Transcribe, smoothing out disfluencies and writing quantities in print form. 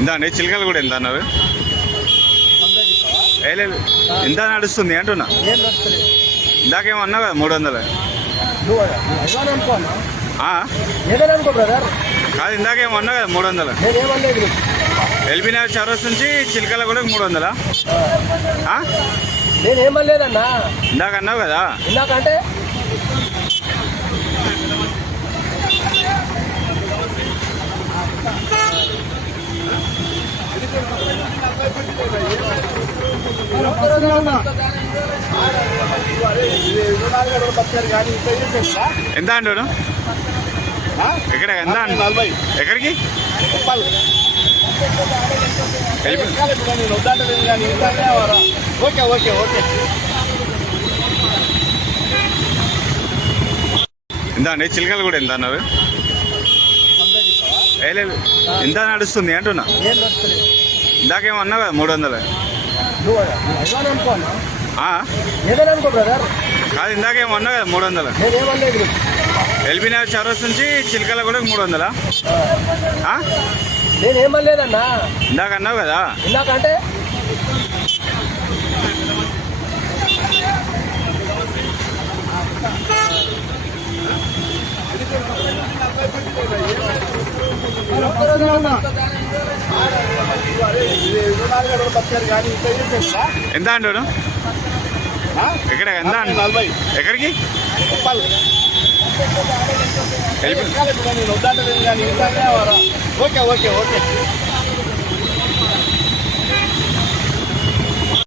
ఎంత అండి చిలకలు కూడా ఎంత అన్నారు? లేదు ఎంత నడుస్తుంది అంటున్నా. ఇందాకేమో అన్నావు కదా 300. కాదు ఇందాకేమో అన్నావు కదా 300. ఎల్బీ నగర్ చౌరస్ నుంచి చిలకల కూడా 300. నేనేమలేదన్నా. ఇందాక అన్నావు కదా. ఇందాకంటే ఎంత అంటాడు? ఎక్కడ ఎంత ఎక్కడికి? Okay okay okay. ఎంత అండి చిలకలు కూడా ఎంత అన్నారు? లేదు ఎంత నడుస్తుంది అంటున్నా. ఇందాకేమో అన్నావు కదా 300. ఏదనుకో బ్రదర్. కాదు ఇందాకేమో అన్నావు కదా 300. నేనేమలేదు. ఎల్బీ నగర్ చౌరస్ నుంచి చిలకల కూడా 300. నేనేమలేదన్నా. ఇందాక అన్నావు కదా. ఇందాకంటే ఎంత అంటాడు? ఎక్కడ ఎంత ఎక్కడికి? Okay okay okay.